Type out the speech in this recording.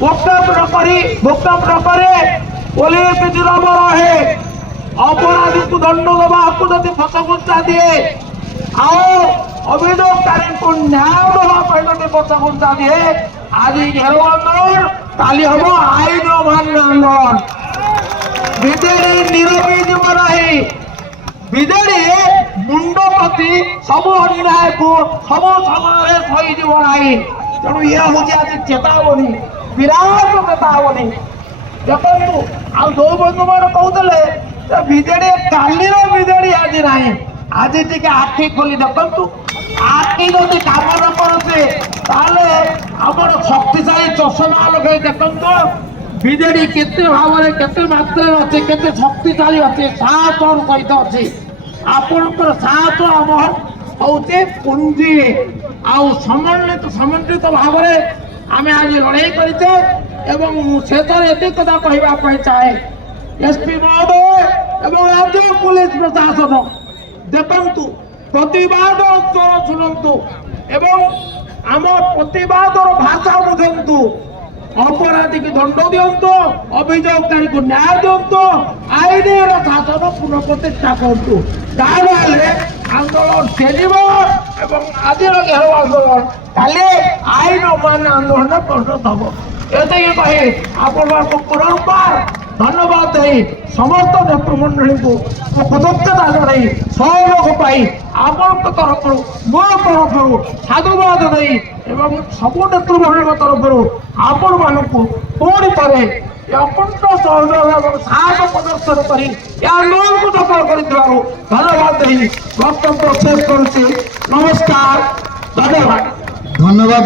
ଭୋକ୍ତାପ ନକରେ police ବିରୋଧ ରହେ ଅପରାଧୀକୁ ଦଣ୍ଡ ଦେବାକୁ ଯଦି ପଛଘୁଞ୍ଚା ଦିଏ ଆଉ ଅଭିଯୋଗକାରୀଙ୍କୁ ନ୍ୟାୟ ଦେବା ପାଇଁ ଯଦି ପଛଘୁଞ୍ଚା ଦିଏ ଆଜି ଘେରାଉ ଆନ୍ଦୋଳନ କାଲି ହବ ଆଇନ ଅମାନ୍ୟ ଆନ୍ଦୋଳନ। ବିଜେଡି ନିରବୀ ଯିବ ନାହିଁ। ବିଜେଡି ମୁଣ୍ଡ ପ୍ରତି ସବୁ ଅନ୍ୟାୟକୁ ସବୁ ସମୟରେ ସହିଯିବ ନାହିଁ। ତେଣୁ ଇଏ ହଉଛି ଆଜି ଚେତାବନୀ, ବିରାଟ ଚେତାବନୀ। ଦେଖନ୍ତୁ ଆଉ ଯୋଉ ବନ୍ଧୁମାନେ କହୁଥିଲେ ଯେ ବିଜେଡି କାଲିର ବିଜେଡି ଆଜି ନାହିଁ, ଆଜି ଟିକେ ଆଖି ଖୋଲି ଦେଖନ୍ତୁ। ଆଖି ଯଦି କାମ ନ କରୁଛି ତାହେଲେ ଆମର ଶକ୍ତିଶାଳୀ ଚଷମା ଲଗାଇ ଦେଖନ୍ତୁ ବିଜେଡି କେତେ ଭାବରେ କେତେ ମାତ୍ରାରେ ଅଛି, କେତେ ଶକ୍ତିଶାଳୀ ଅଛି, ସାହସର ସହିତ ଅଛି। ଆପଣଙ୍କର ସାହସ ଆମ ହଉଛି ପୁଞ୍ଜି ଆଉ ସମନ୍ୱିତ ଭାବରେ ଆମେ ଆଜି ଲଢ଼େଇ କରିଛେ। ଏବଂ ଶେଷରେ ଏତିକି କଥା କହିବା ପାଇଁ ଚାହେଁ ଏସପି ମହୋଦୟ ଏବଂ ରାଜ୍ୟ ପୁଲିସ ପ୍ରଶାସନ ଦେଖନ୍ତୁ ପ୍ରତିବାଦ ଉତ୍ତର ଶୁଣନ୍ତୁ ଏବଂ ଆମ ପ୍ରତିବାଦର ଭାଷା ବୁଝନ୍ତୁ। ଅପରାଧୀକୁ ଦଣ୍ଡ ଦିଅନ୍ତୁ, ଅଭିଯୋଗକାରୀକୁ ନ୍ୟାୟ ଦିଅନ୍ତୁ, ଆଇନର ଶାସନ ପୁନଃପ୍ରତିଷ୍ଠା କରନ୍ତୁ। ତାହେଲେ ଆନ୍ଦୋଳନ ଚାଲିବ ଏବଂ ଆଜିର ଘେରାଉ ଆନ୍ଦୋଳନ କାଲି ଆଇନ ଅମାନ୍ୟ ଆନ୍ଦୋଳନ ପରିଣତ ହେବ। ଏତିକି କହି ଆପଣମାନଙ୍କୁ ପୁନର୍ବାର ଧନ୍ୟବାଦ ଦେଇ ସମସ୍ତ ନେତୃମଣ୍ଡଳୀଙ୍କୁ କୃତଜ୍ଞତା ଜଣାଇ ସହଯୋଗ ପାଇ ଆପଣଙ୍କ ତରଫରୁ ମୋ ତରଫରୁ ସାଧୁବାଦ ଦେଇ ଏବଂ ସବୁ ନେତୃମଣ୍ଡଳୀଙ୍କ ତରଫରୁ ଆପଣମାନଙ୍କୁ ପୁଣି ଥରେ ଅକୁଣ୍ଠ ସହଯୋଗ ଏବଂ ସାହସ ପ୍ରଦର୍ଶନ କରି ଏ ଆନ୍ଦୋଳନକୁ ସଫଳ କରିଥିବାରୁ ଧନ୍ୟବାଦ ଦେଇ ବକ୍ତବ୍ୟ ଶେଷ କରୁଛି। ନମସ୍କାର, ଧନ୍ୟବାଦ।